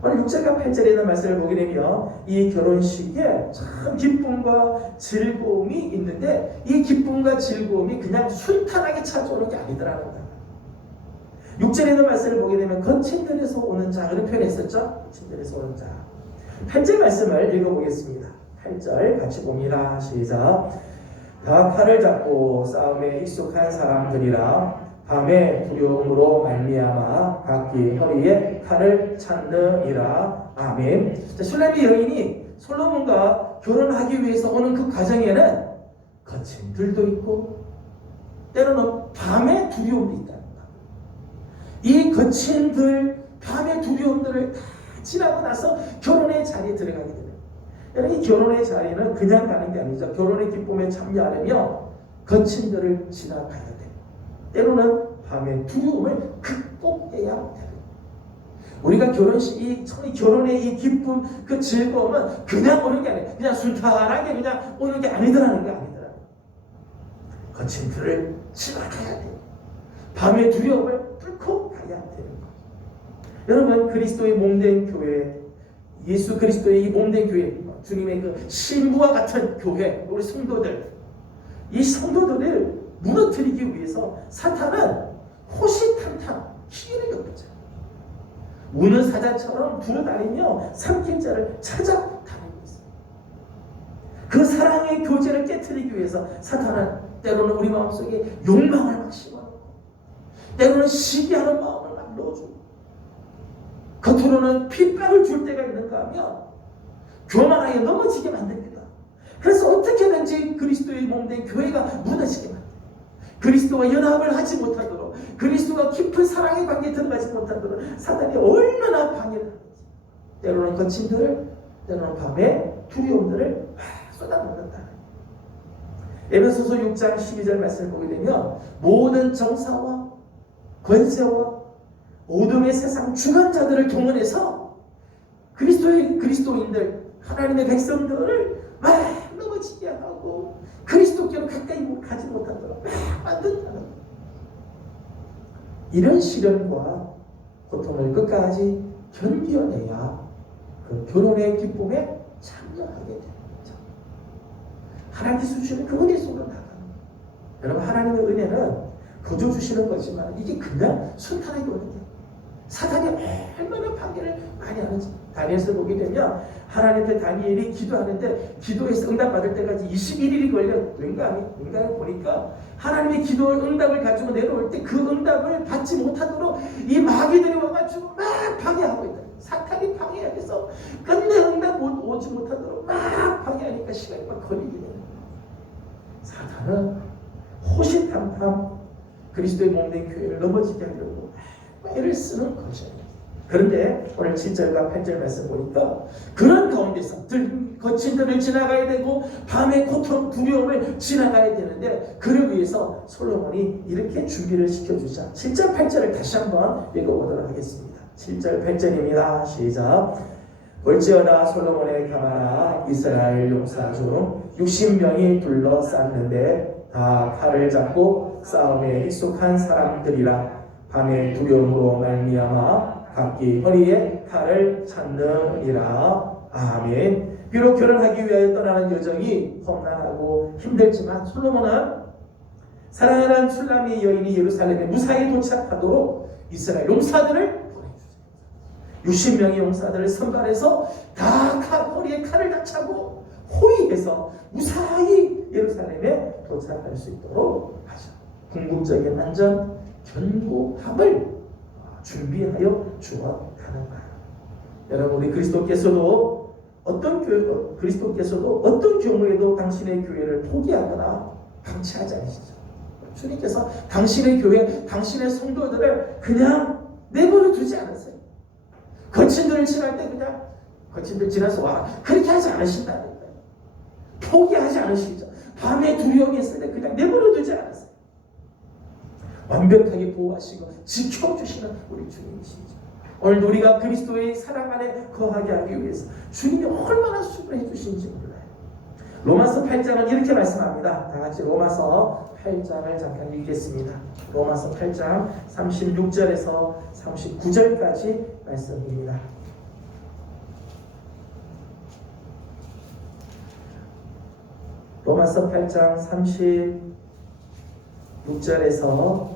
오늘 6절과 8절에 있는 말씀을 보게 되면 이 결혼식에 참 기쁨과 즐거움이 있는데 이 기쁨과 즐거움이 그냥 순탄하게 찾아오는 게 아니더라는 거예요. 6절에 있는 말씀을 보게 되면 거친 들에서 오는 자, 그런 표현을 했었죠. 거친 들에서 오는 자. 8절 말씀을 읽어보겠습니다. 8절 같이 봅니다. 시작. 다 칼을 잡고 싸움에 익숙한 사람들이라 밤에 두려움으로 말미암아 각기 허리에 칼을 찾느니라. 아멘. 술람의 여인이 솔로몬과 결혼하기 위해서 오는 그 과정에는 거친 들도 있고 때로는 밤의 두려움도 있다는 거예요. 이 거친 들, 밤의 두려움들을 다 지나고 나서 결혼의 자리에 들어가게 됩니다. 여러분, 이 결혼의 자리는 그냥 가는 게 아니죠. 결혼의 기쁨에 참여하려면 거친 들을 지나가야 돼요. 때로는 밤의 두려움을 극복해야 돼요. 우리가 결혼식이, 결혼의 이 기쁨, 그 즐거움은 그냥 오는 게 아니에요. 그냥 순탄하게 그냥 오는 게 아니더라는 게 아니더라고요. 거친 들을 지나가야 돼요. 밤의 두려움을 뚫고 가야 되는 거예요. 여러분, 그리스도의 몸된 교회, 예수 그리스도의 이 몸된 교회, 주님의 그 신부와 같은 교회, 우리 성도들, 이 성도들을 무너뜨리기 위해서 사탄은 호시탐탐 기회를 엿보죠. 우는 사자처럼 두루다니며 삼킬 자를 찾아다니고 있습니다. 그 사랑의 교제를 깨트리기 위해서 사탄은 때로는 우리 마음속에 욕망을 막 심어놓고 때로는 시기하는 마음을 막 넣어주고 겉으로는 핏방을 줄 때가 있는가 하면 교만하게 넘어지게 만듭니다. 그래서 어떻게든지 그리스도의 몸된 교회가 무너지게 만듭니다. 그리스도와 연합을 하지 못하도록, 그리스도가 깊은 사랑의 관계에 들어가지 못하도록 사단이 얼마나 방해를 하는지, 때로는 거친 들을, 때로는 밤에 두려움들을 쏟아붓는다. 에베소서 6장 12절 말씀을 보게 되면 모든 정사와 권세와 어둠의 세상 주관자들을 동원해서 그리스도인들, 하나님의 백성들을 막 넘어지게 하고 그리스도께로 가까이 가지 못하도록 막 만든다는 거예요. 이런 시련과 고통을 끝까지 견뎌내야 그 결혼의 기쁨에 참여하게 되는 거죠. 하나님께서 주시는 그 은혜 속으로 나가는 거예요. 여러분, 하나님의 은혜는 거저 주시는 거지만 이게 그냥 순탄하게 오는 게 사단이 얼마나 방해를 많이 하는지 다니엘서 보게 되면 하나님께 다니엘이 기도하는데 기도에서 응답받을 때까지 21일이 걸렸는가 보니까 하나님의 기도 응답을 가지고 내려올 때 그 응답을 받지 못하도록 이 마귀들이 와가지고 막 방해하고 있다. 사탄이 방해해서 끝내 응답 오지 못하도록 막 방해하니까 시간이 막 걸리게 되는 거예요. 사탄은 호시탐탐 그리스도의 몸된 교회를 넘어지게 하려고 애를 쓰는 거죠. 그런데 오늘 7절과 8절 말씀 보니까 그런 가운데서 거친 들을 지나가야 되고 밤의 고통, 두려움을 지나가야 되는데 그를 위해서 솔로몬이 이렇게 준비를 시켜주자. 7절, 8절을 다시 한번 읽어보도록 하겠습니다. 7절, 8절입니다. 시작. 볼지어다 솔로몬의 가마나 이스라엘 용사 중 60명이 둘러쌌는데 다 칼을 잡고 싸움에 익숙한 사람들이라 밤의 두려움으로 말미암아 각기 허리에 칼을 찾느니라. 아멘. 비록 결혼하기 위하여 떠나는 여정이 험난하고 힘들지만 솔로몬은 사랑하는 술람의 여인이 예루살렘에 무사히 도착하도록 이스라엘 용사들을 보내주세요. 60명의 용사들을 선발해서 다 허리에 칼을 다 차고 호위해서 무사히 예루살렘에 도착할 수 있도록 하죠. 궁극적인 안전 견고함을 준비하여 주어 가는 거예요. 여러분, 우리 그리스도께서도 어떤 경우에도 당신의 교회를 포기하거나 방치하지 않으시죠. 주님께서 당신의 교회, 당신의 성도들을 그냥 내버려 두지 않으세요. 거친들을 지날 때 그냥 거친들 지나서 와, 그렇게 하지 않으신다는 거예요. 포기하지 않으시죠. 밤에 두려움이 있을 때 그냥 내버려 두지 않으세요. 완벽하게 보호하시고 지켜주시는 우리 주님이시죠. 오늘 우리가 그리스도의 사랑 안에 거하게 하기 위해서 주님이 얼마나 수고해 주신지 몰라요. 로마서 8장은 이렇게 말씀합니다. 다 같이 로마서 8장을 잠깐 읽겠습니다. 로마서 8장 36절에서 39절까지 말씀입니다. 로마서 8장 36절에서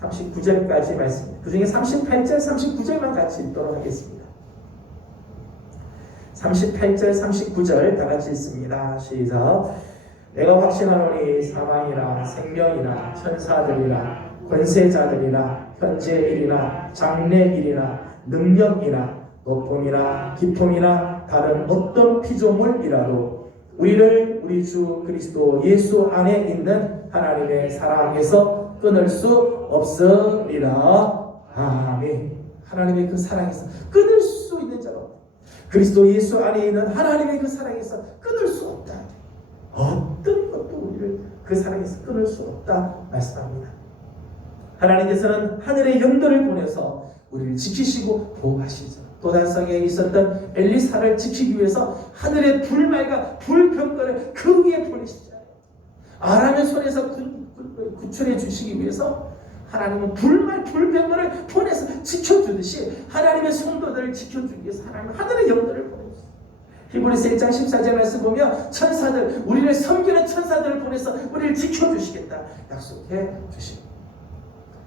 39절까지 말씀입니다. 그 중에 38절, 39절만 같이 읽도록 하겠습니다. 38절, 39절 다 같이 읽습니다. 시작. 내가 확신하노니 사망이나 생명이나 천사들이나 권세자들이나 현재 일이나 장래 일이나 능력이나 높음이나 깊음이나 다른 어떤 피조물이라도 우리를 우리 주 그리스도 예수 안에 있는 하나님의 사랑에서 끊을 수 없으리라. 아멘. 하나님의 그 사랑에서 끊을 수 있는 자로 그리스도 예수 안에 있는 하나님의 그 사랑에서 끊을 수 없다. 어떤 것도 우리를 그 사랑에서 끊을 수 없다 말씀합니다. 하나님께서는 하늘의 영들을 보내서 우리를 지키시고 보호하시죠. 도단성에 있었던 엘리사를 지키기 위해서 하늘의 불말과 불병거를 그 위에 보내시잖아요. 아람의 손에서 구출해 주시기 위해서 하나님은 불말 불병거를 보내서 지켜주듯이 하나님의 성도들을 지켜주기 위해서 하나님은 하늘의 영들을 보내셨어요. 히브리서 1장 14절 말씀 보면 천사들, 우리를 섬기는 천사들을 보내서 우리를 지켜주시겠다 약속해 주십니다.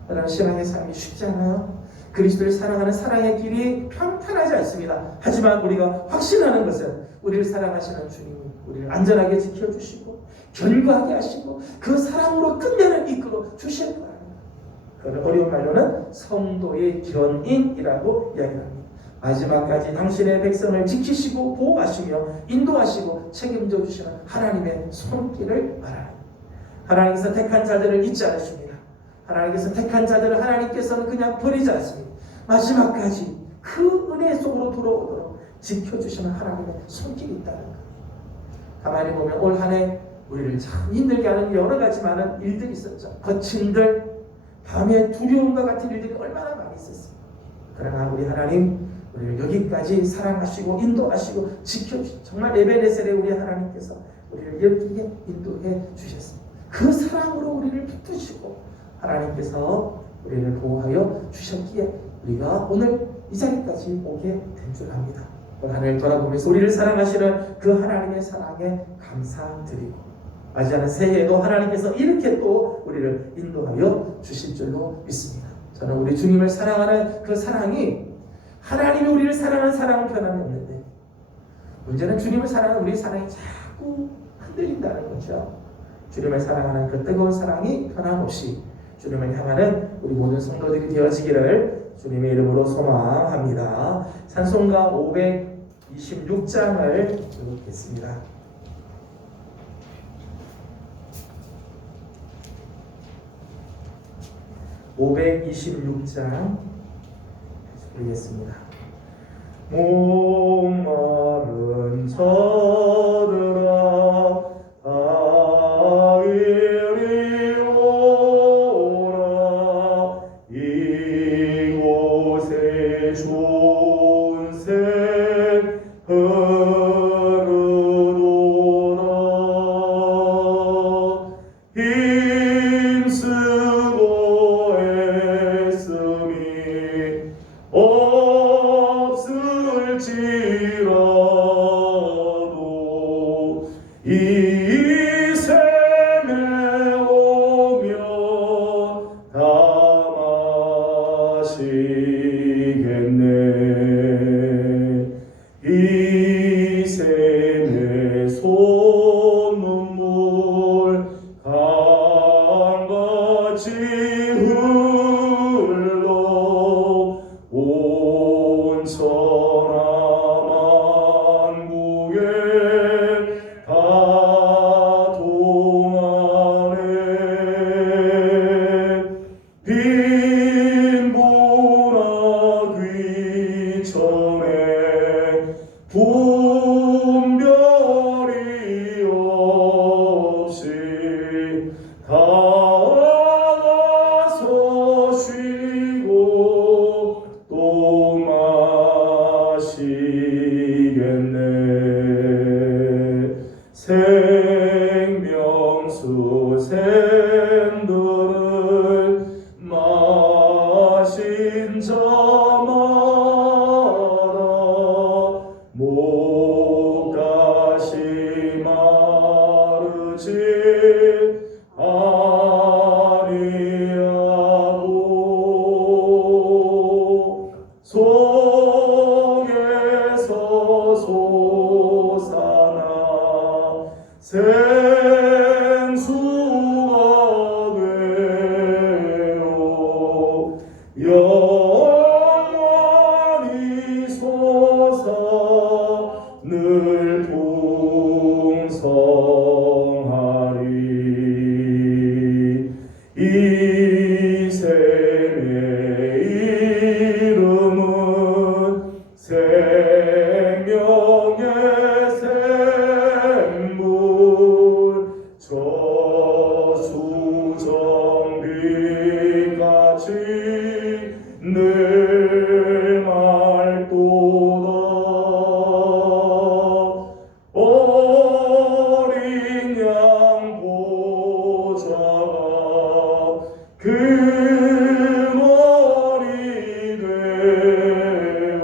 여러분, 신앙의 삶이 쉽지 않아요. 그리스도를 사랑하는 사랑의 길이 평탄하지 않습니다. 하지만 우리가 확신하는 것은 우리를 사랑하시는 주님이 우리를 안전하게 지켜주시고 견고하게 하시고 그 사랑으로 끝내는 이끌어 주실 거예요. 그는 어려운 말로는 성도의 견인이라고 이야기합니다. 마지막까지 당신의 백성을 지키시고 보호하시며 인도하시고 책임져 주시는 하나님의 손길을 말합니다. 하나님께서 택한 자들을 잊지 않으십니다. 하나님께서 택한 자들을 하나님께서는 그냥 버리지 않습니다. 마지막까지 그 은혜 속으로 들어오도록 지켜주시는 하나님의 손길이 있다는 것. 가만히 보면 올 한 해 우리를 참 힘들게 하는 여러 가지 많은 일들이 있었죠. 거친들, 밤에 두려움과 같은 일들이 얼마나 많이 있었습니다. 그러나 우리 하나님 우리를 여기까지 사랑하시고 인도하시고 지켜주시고 정말 에베네셀의 우리 하나님께서 우리를 여기에 인도해 주셨습니다. 그 사랑으로 우리를 붙드시고 하나님께서 우리를 보호하여 주셨기에 우리가 오늘 이 자리까지 오게 된 줄 압니다. 하나님을 돌아보면서 우리를 사랑하시는 그 하나님의 사랑에 감사드리고 맞이하는 새해에도 하나님께서 이렇게 또 우리를 인도하여 주실 줄로 믿습니다. 저는 우리 주님을 사랑하는 그 사랑이 하나님이 우리를 사랑하는 사랑은 변함이 없는데 문제는 주님을 사랑하는 우리 사랑이 자꾸 흔들린다는 거죠. 주님을 사랑하는 그 뜨거운 사랑이 변함없이 주님을 향하는 우리 모든 성도들이 되어지기를 주님의 이름으로 소망합니다. 찬송가 526장을 읽겠습니다. 526장 읽겠습니다. 목마른 자들아 다 이리 오라 이곳에 좋은 샘 흐르노라 힘쓰고 애쓰미 없을지라도 이 샘에 오면 다 마시겠네 천하만국에 다 동하네. 빈부나 귀천에 분별이 없이 다 와서 쉬고 또 마시겠네. 생명수 샘들을 마신 자마다 목다시 마르지 아니하고 속에서 솟아나 생수가 되어 영원히 솟아 늘 풍성하리. 이 샘의 이름은 생명의 샘물 저수정비같이 늘 맑도다. 어린 양 보좌가 근원이 되어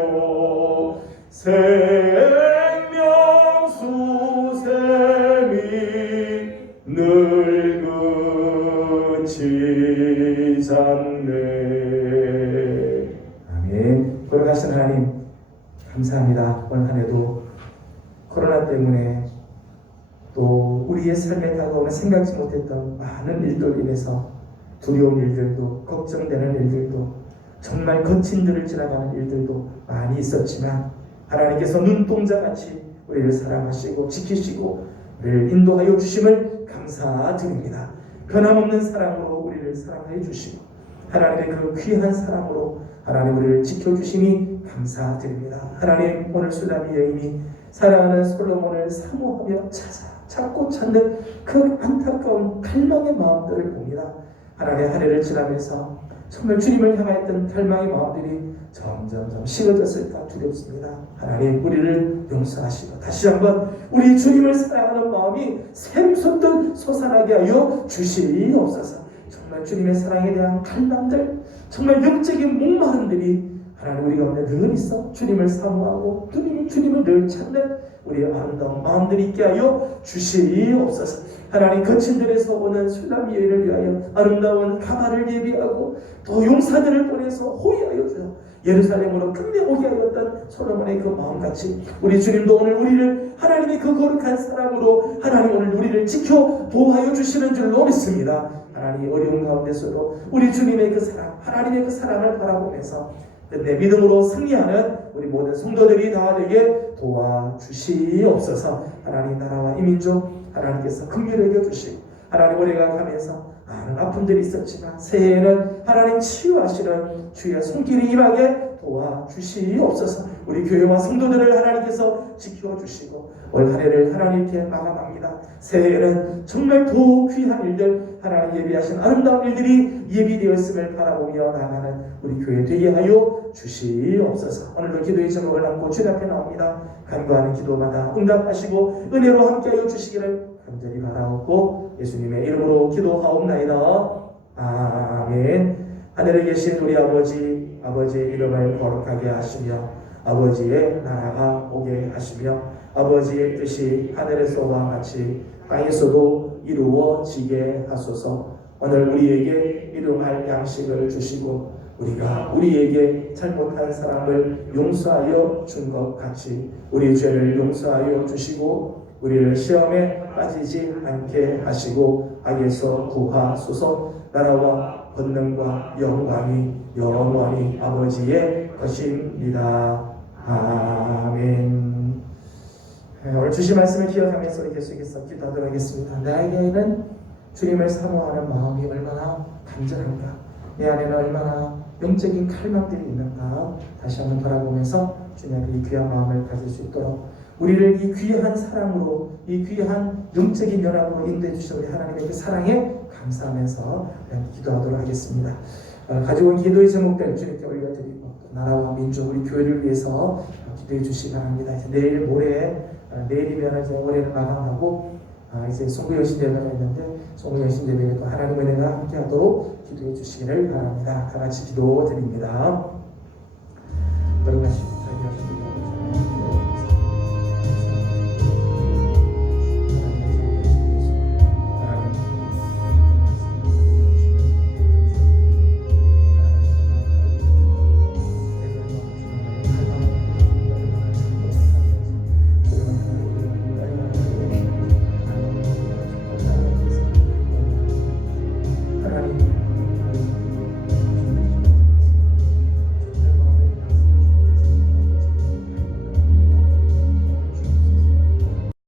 생명수 샘이 늘 그치지 않네. 아멘. 돌아가신 하나님 감사합니다. 오늘 한 해도 코로나 때문에 또 우리의 삶에 다가오는 생각지 못했던 많은 일들로 인해서 두려운 일들도 걱정되는 일들도 정말 거친 들을 지나가는 일들도 많이 있었지만 하나님께서 눈동자같이 우리를 사랑하시고 지키시고 우리를 인도하여 주심을 감사드립니다. 변함없는 사랑으로 우리를 사랑하여 주시고 하나님의 그 귀한 사랑으로 하나님 우리를 지켜주시니 감사드립니다. 하나님 오늘 수다미 여인이 사랑하는 솔로몬을 사모하며 찾고 찾는 그 안타까운 갈망의 마음들을 봅니다. 하나님의 한 해를 지나면서 정말 주님을 향하였던 갈망의 마음들이 점점 식어졌을까 두렵습니다. 하나님 우리를 용서하시고 다시 한번 우리 주님을 사랑하는 마음이 샘솟듯 솟아나게 하여 주시옵소서. 정말 주님의 사랑에 대한 갈망들, 정말 영적인 목마름들이 하나님 우리 가운데 늘 있어 주님을 사모하고 주님을 늘 찾는 우리의 아름다운 마음들이 있게 하여 주시옵소서. 하나님 거친 들에서 오는 술람이 여인을 위하여 아름다운 가마를 예비하고 또 용사들을 보내서 호위하여 주여 예루살렘으로 끝내 오게 하였던 솔로몬의 그 마음같이 우리 주님도 오늘 우리를 하나님의 그 거룩한 사랑으로 하나님 오늘 우리를 지켜 보호하여 주시는 줄로 믿습니다. 하나님 어려운 가운데서도 우리 주님의 그 사랑, 하나님의 그 사랑을 바라보면서 내 믿음으로 승리하는 우리 모든 성도들이 다 되게 도와주시옵소서. 하나님 나라와 이민족 하나님께서 긍휼히 여겨주시고 하나님 우리가 가면서 많은 아픔들이 있었지만 새해에는 하나님 치유하시는 주의 손길이 임하게 도와주시옵소서. 우리 교회와 성도들을 하나님께서 지켜주시고 올 한 해를 하나님께 마감합니다. 새해에는 정말 더욱 귀한 일들 하나님 예비하신 아름다운 일들이 예비되어 있음을 바라보며 나아가는 우리 교회 되게 하여 주시옵소서. 오늘도 기도의 제목을 담고 주님 앞에 나옵니다. 간구하는 기도마다 응답하시고 은혜로 함께하여 주시기를 간절히 바라옵고 예수님의 이름으로 기도하옵나이다. 아멘. 하늘에 계신 우리 아버지의 이름을 거룩하게 하시며 아버지의 나라가 오게 하시며 아버지의 뜻이 하늘에서와 같이 땅에서도 이루어지게 하소서. 오늘 우리에게 일용할 양식을 주시고 우리가 우리에게 잘못한 사람을 용서하여 준 것 같이 우리 죄를 용서하여 주시고 우리를 시험에 빠지지 않게 하시고 악에서 구하소서. 나라와 권능과 영광이 영원히 아버지의 것입니다. 아멘. 오늘 주신 말씀을 기억하면서 우리 계속해서 기도하도록 하겠습니다. 나에게는 주님을 사모하는 마음이 얼마나 간절한가, 내 안에는 얼마나 영적인 칼막들이 있는가 다시 한번 돌아보면서 주님 이 귀한 마음을 가질 수 있도록 우리를 이 귀한 사랑으로, 이 귀한 영적인 연합으로 인도해 주신 우리 하나님의 그 사랑에 감사하면서 기도하도록 하겠습니다. 가지고 온 기도의 제목들 주님께 올려드리고 나라와 민족, 우리 교회를 위해서 기도해 주시기 바랍니다. 이제 내일 모레, 내일이면 이제 올해를 마감하고 이제 송구여신 예배가 있는데 송구여신 예배에도 하나님의 은혜가 함께하도록 기도해 주시기를 바랍니다. 다 같이 기도드립니다. 걸어가시기 바랍니다.